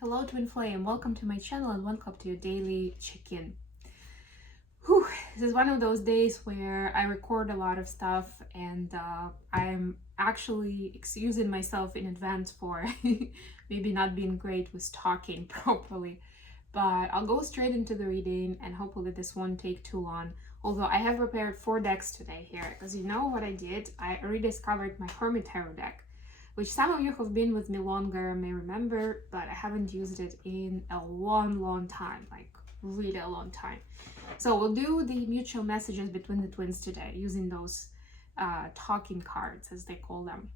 Hello, Twin Flame. Welcome to my channel and welcome to your daily check-in. This is one of those days where I record a lot of stuff and I'm actually excusing myself in advance for maybe not being great with talking properly. But I'll go straight into the reading and hopefully this won't take too long. Although I have prepared 4 decks today here, because you know what I did? I rediscovered my Hermit Tarot deck, which some of you who've been with me longer may remember, but I haven't used it in a long time, like really a long time. So we'll do the mutual messages between the twins today using those talking cards, as they call them.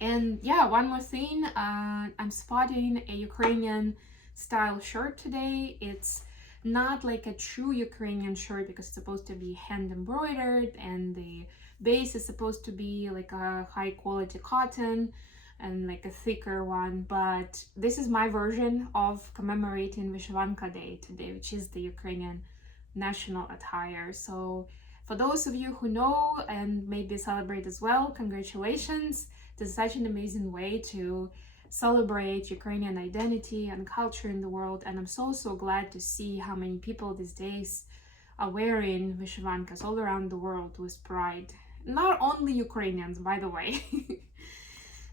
And yeah, one more thing, I'm spotting a Ukrainian style shirt today. It's not like a true Ukrainian shirt because it's supposed to be hand embroidered and the base is supposed to be like a high quality cotton and like a thicker one, but this is my version of commemorating Vyshyvanka Day today, which is the Ukrainian national attire. So for those of you who know and maybe celebrate as well, congratulations. This is such an amazing way to celebrate Ukrainian identity and culture in the world, and I'm so glad to see how many people these days are wearing Vyshyvankas all around the world with pride. Not only Ukrainians, by the way.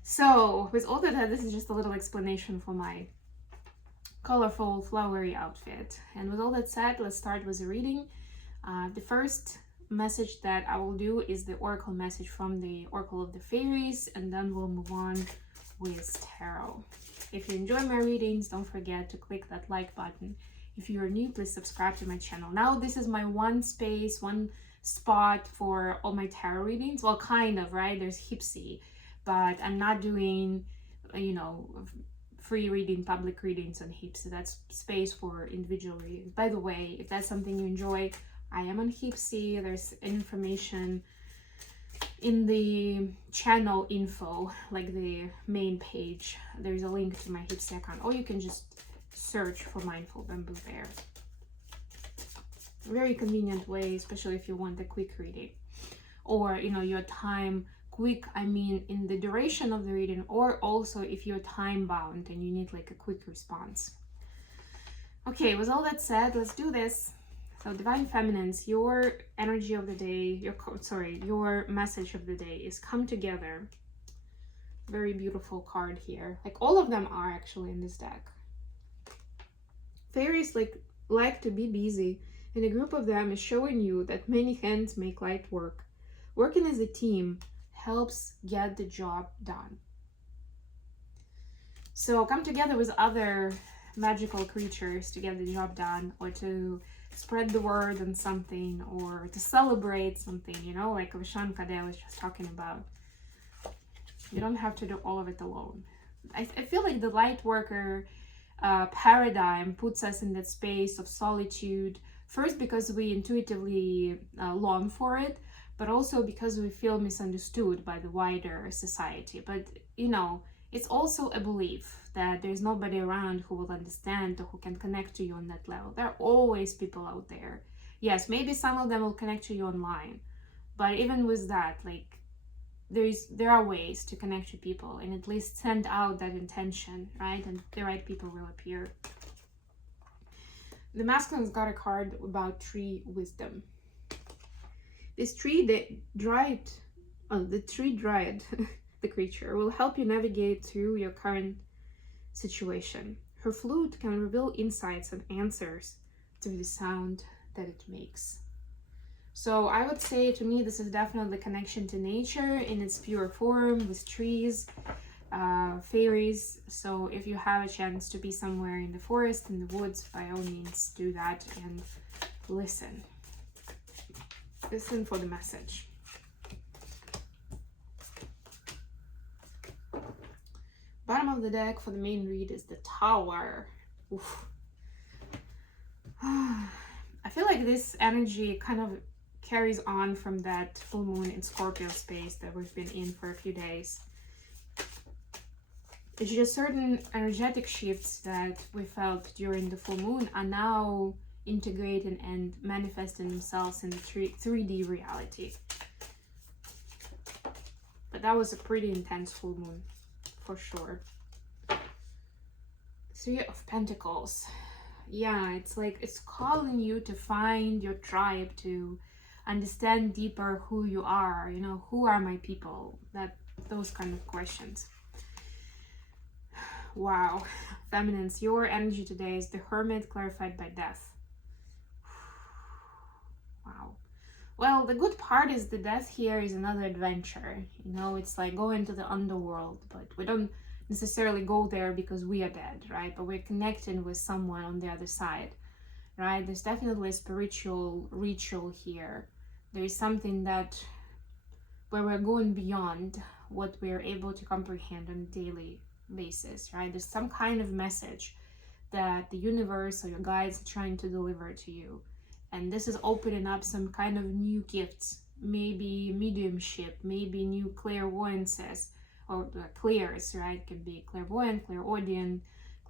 So with all that, this is just a little explanation for my colorful flowery outfit. And with all that said, let's start with the reading. The first message that I will do is the oracle message from the Oracle of the Fairies, and then we'll move on with tarot. If you enjoy my readings, don't forget to click that like button. If you are new, please subscribe to my channel. Now this is my one spot for all my tarot readings. Well, kind of, right? There's Hipsy, but I'm not doing, free reading, public readings on Hipsy. That's space for individual readings. By the way, if that's something you enjoy, I am on Hipsy. There's information in the channel info, like the main page. There's a link to my Hipsy account, or you can just search for Mindful Bamboo there. Very convenient way, especially if you want a quick reading, or your time quick, I mean in the duration of the reading, or also if you're time bound and you need like a quick response. Okay, with all that said, let's do this. So Divine Feminines, your energy of the day, your message of the day is come together. Very beautiful card here. Like all of them are actually in this deck. Fairies like to be busy, and a group of them is showing you that many hands make light work. Working as a team helps get the job done. So come together with other magical creatures to get the job done, or to spread the word on something, or to celebrate something, like Vyshyvanka Day I was just talking about. You don't have to do all of it alone. I feel like the light worker paradigm puts us in that space of solitude, first because we intuitively long for it, but also because we feel misunderstood by the wider society. But it's also a belief that there's nobody around who will understand or who can connect to you on that level. There are always people out there. Yes, maybe some of them will connect to you online, but even with that, there are ways to connect to people and at least send out that intention, right? And the right people will appear. The masculine's got a card about tree wisdom. This tree, the tree dryad, the creature, will help you navigate through your current situation. Her flute can reveal insights and answers through the sound that it makes. So I would say, to me, this is definitely connection to nature in its pure form, with trees, fairies. So if you have a chance to be somewhere in the forest, in the woods, by all means do that and listen. Listen for the message. Bottom of the deck for the main read is the Tower. Oof. I feel like this energy kind of carries on from that full moon in Scorpio space that we've been in for a few days. It's just certain energetic shifts that we felt during the full moon are now integrating and manifesting themselves in the 3D reality. But that was a pretty intense full moon, for sure. Three of Pentacles. Yeah, it's like it's calling you to find your tribe, to understand deeper who you are, you know, who are my people, that those kind of questions. Wow. Feminines, your energy today is the Hermit clarified by death. Wow. Well, the good part is the death here is another adventure. You know, it's like going to the underworld, but we don't necessarily go there because we are dead, right? But we're connecting with someone on the other side, right? There's definitely a spiritual ritual here. There is something that where we're going beyond what we're able to comprehend on a daily basis, right? There's some kind of message that the universe or your guides are trying to deliver to you. And this is opening up some kind of new gifts, maybe mediumship, maybe new clairvoyances, or clairs, right? It can be clairvoyant, clairaudient,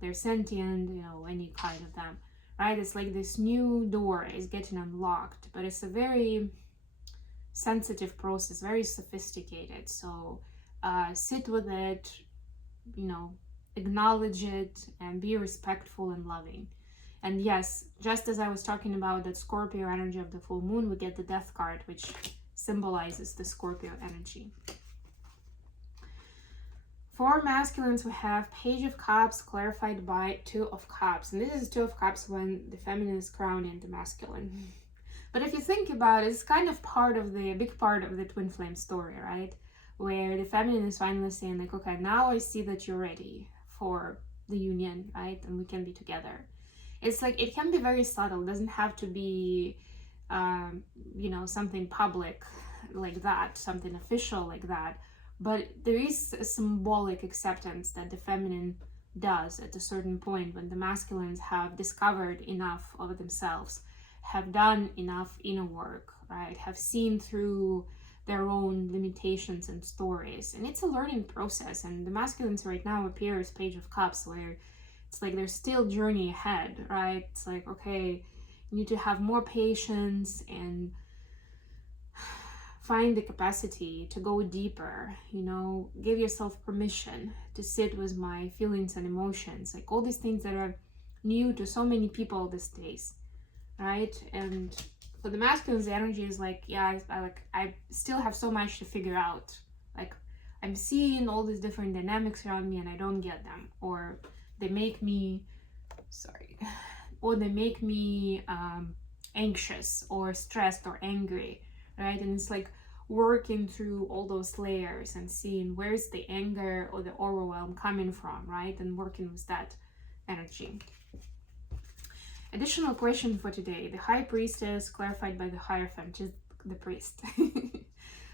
clairsentient, you know, any kind of them, right? It's like this new door is getting unlocked, but it's a very sensitive process, very sophisticated. So sit with it, you know, acknowledge it, and be respectful and loving. And yes, just as I was talking about that Scorpio energy of the full moon, we get the death card, which symbolizes the Scorpio energy. For masculines, we have Page of Cups clarified by Two of Cups. And this is Two of Cups when the feminine is crowning the masculine. But if you think about it, it's kind of part of the, a big part of the twin flame story, right? Where the feminine is finally saying like, okay, now I see that you're ready for the union, right? And we can be together. It's like, it can be very subtle. It doesn't have to be, you know, something public like that, something official like that. But there is a symbolic acceptance that the feminine does at a certain point when the masculines have discovered enough of themselves, have done enough inner work, right? Have seen through their own limitations and stories. And it's a learning process. And the masculines right now appear as Page of Cups, where it's like there's still journey ahead, right? It's like, okay, you need to have more patience and find the capacity to go deeper, you know, give yourself permission to sit with my feelings and emotions, like all these things that are new to so many people these days, right? And for the masculines, the energy is like, yeah, I still have so much to figure out. Like, I'm seeing all these different dynamics around me and I don't get them, or they make me, or they make me anxious or stressed or angry, right? And it's like working through all those layers and seeing where's the anger or the overwhelm coming from, right? And working with that energy. Additional question for today. The High Priestess clarified by the Hierophant, is the priest.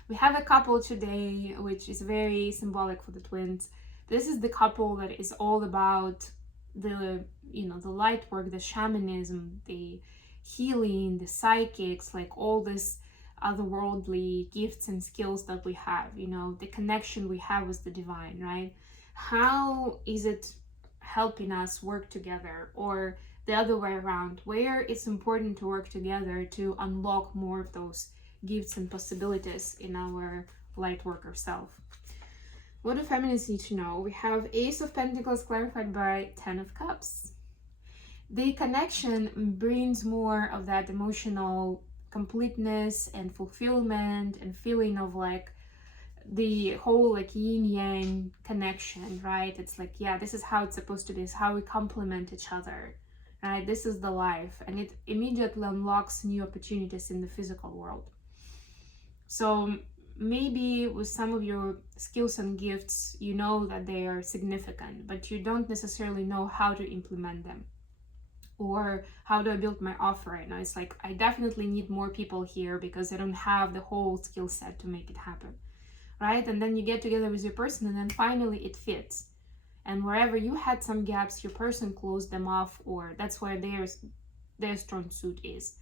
We have a couple today, which is very symbolic for the twins. This is the couple that is all about the, you know, the light work, the shamanism, the healing, the psychics, like all this otherworldly gifts and skills that we have, you know, the connection we have with the divine, right? How is it helping us work together, or the other way around, where it's important to work together to unlock more of those gifts and possibilities in our light worker self? What do feminists need to know? We have Ace of Pentacles clarified by 10 of Cups. The connection brings more of that emotional completeness and fulfillment and feeling of like the whole like yin yang connection, right? It's like, yeah, this is how it's supposed to be. It's how we complement each other, right? This is the life, and it immediately unlocks new opportunities in the physical world. So maybe with some of your skills and gifts, you know that they are significant, but you don't necessarily know how to implement them. Or how do I build my offer right now? It's like, I definitely need more people here because I don't have the whole skill set to make it happen, right? And then you get together with your person and then finally it fits. And wherever you had some gaps, your person closed them off, or that's where their strong suit is,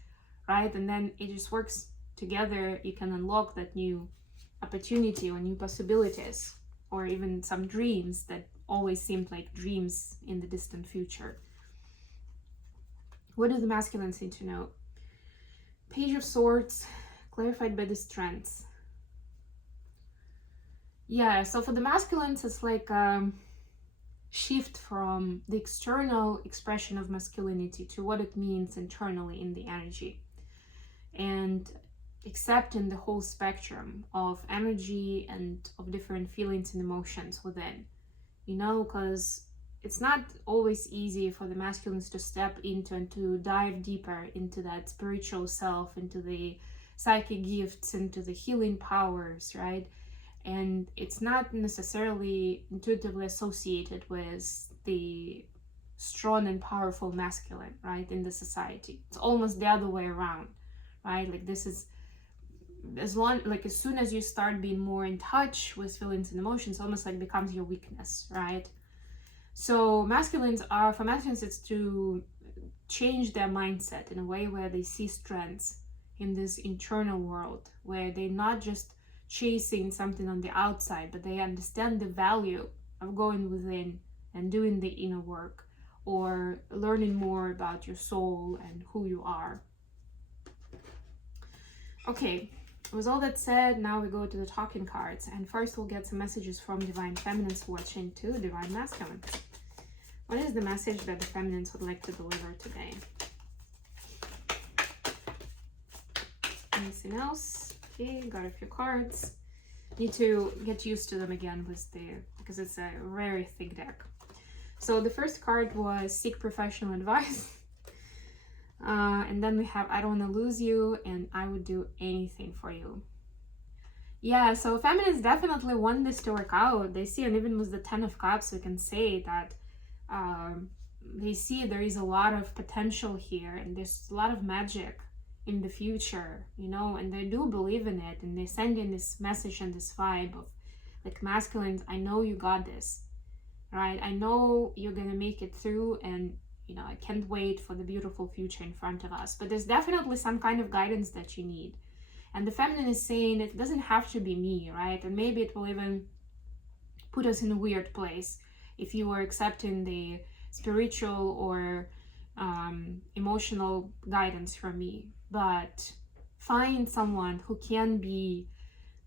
right? And then it just works together. You can unlock that new opportunity or new possibilities, or even some dreams that always seemed like dreams in the distant future. What do the masculines need to know? Page of Swords, clarified by the Strengths. Yeah, so for the masculines, it's like shift from the external expression of masculinity to what it means internally in the energy, and accepting the whole spectrum of energy and of different feelings and emotions within, because it's not always easy for the masculines to step into and to dive deeper into that spiritual self, into the psychic gifts, into the healing powers, right? And it's not necessarily intuitively associated with the strong and powerful masculine, right, in the society. It's almost the other way around, right? Like, this is, as soon as you start being more in touch with feelings and emotions, almost like becomes your weakness, right? So for masculines, it's to change their mindset in a way where they see strengths in this internal world, where they're not just chasing something on the outside, but they understand the value of going within and doing the inner work, or learning more about your soul and who you are. Okay, with all that said, now we go to the talking cards, and first we'll get some messages from Divine Feminines watching to Divine Masculines. What is the message that the feminines would like to deliver today? Anything else? Okay, got a few cards. Need to get used to them again because it's a very thick deck. So the first card was seek professional advice. And then we have I don't want to lose you and I would do anything for you. Yeah, so feminines definitely want this to work out. They see, and even with the 10 of Cups, we can say that they see there is a lot of potential here, and there's a lot of magic in the future, and they do believe in it, and they send in this message and this vibe of, like, masculines, I know you got this, right? I know you're gonna make it through, and I can't wait for the beautiful future in front of us. But there's definitely some kind of guidance that you need, and the feminine is saying it doesn't have to be me, right? And maybe it will even put us in a weird place if you are accepting the spiritual or emotional guidance from me. But find someone who can be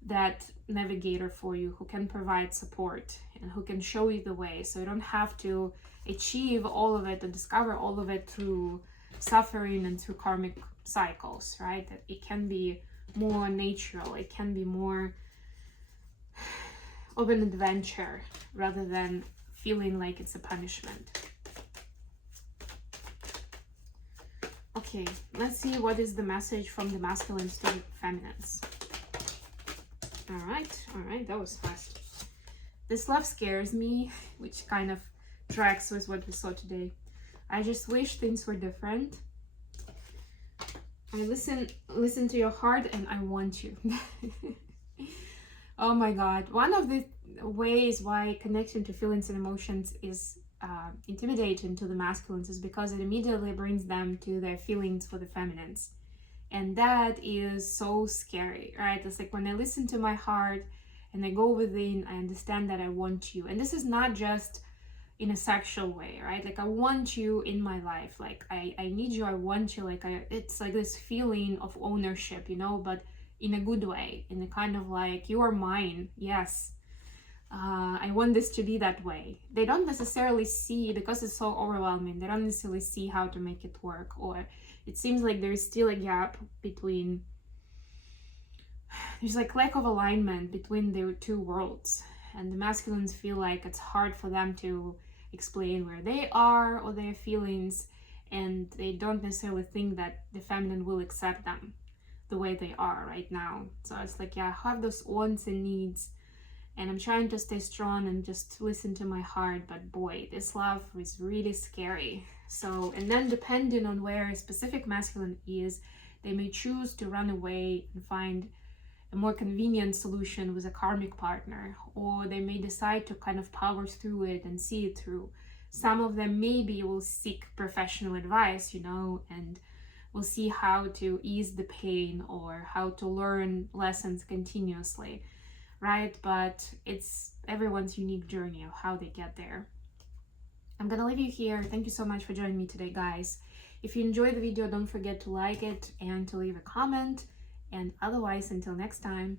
that navigator for you, who can provide support and who can show you the way, so you don't have to achieve all of it or discover all of it through suffering and through karmic cycles, right? That it can be more natural, it can be more of an adventure rather than feeling like it's a punishment. Okay, let's see what is the message from the masculines to the feminines. All right, that was fast. This love scares me, which kind of tracks with what we saw today. I just wish things were different. I listen to your heart, and I want you. Oh my God. One of the ways why connection to feelings and emotions is intimidating to the masculines is because it immediately brings them to their feelings for the feminines. And that is so scary, right? It's like when I listen to my heart and I go within, I understand that I want you. And this is not just in a sexual way, right? Like, I want you in my life. Like, I need you, I want you. Like, it's like this feeling of ownership, but in a good way, in a kind of like, you are mine, yes. I want this to be that way. They don't necessarily see, because it's so overwhelming, they don't necessarily see how to make it work, or it seems like there's still a gap between, there's like lack of alignment between the two worlds, and the masculines feel like it's hard for them to explain where they are or their feelings, and they don't necessarily think that the feminine will accept them the way they are right now. So it's like, yeah, I have those wants and needs, and I'm trying to stay strong and just listen to my heart, but boy, this love is really scary. So, and then depending on where a specific masculine is, they may choose to run away and find a more convenient solution with a karmic partner, or they may decide to kind of power through it and see it through. Some of them maybe will seek professional advice, and will see how to ease the pain or how to learn lessons continuously, right? But it's everyone's unique journey of how they get there. I'm gonna leave you here. Thank you so much for joining me today, guys. If you enjoyed the video, don't forget to like it and to leave a comment. And otherwise, until next time,